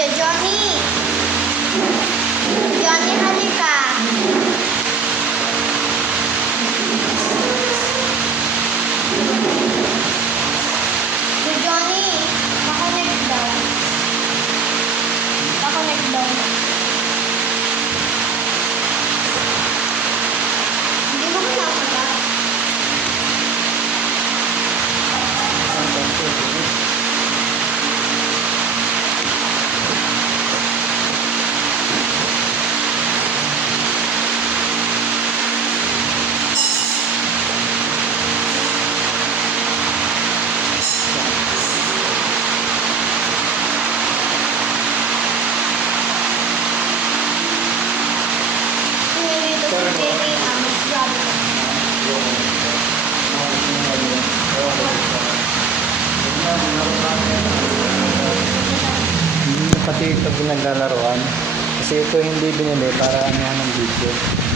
Kuya Johnny. Johnny, halika. Kuya Johnny, pa-connect daw. Pa-connect daw. Hindi mo kinakala. Dito si Jenny, mas grabe. Pati ito pinaglalaroan. Kasi ito hindi binili para ano ng video.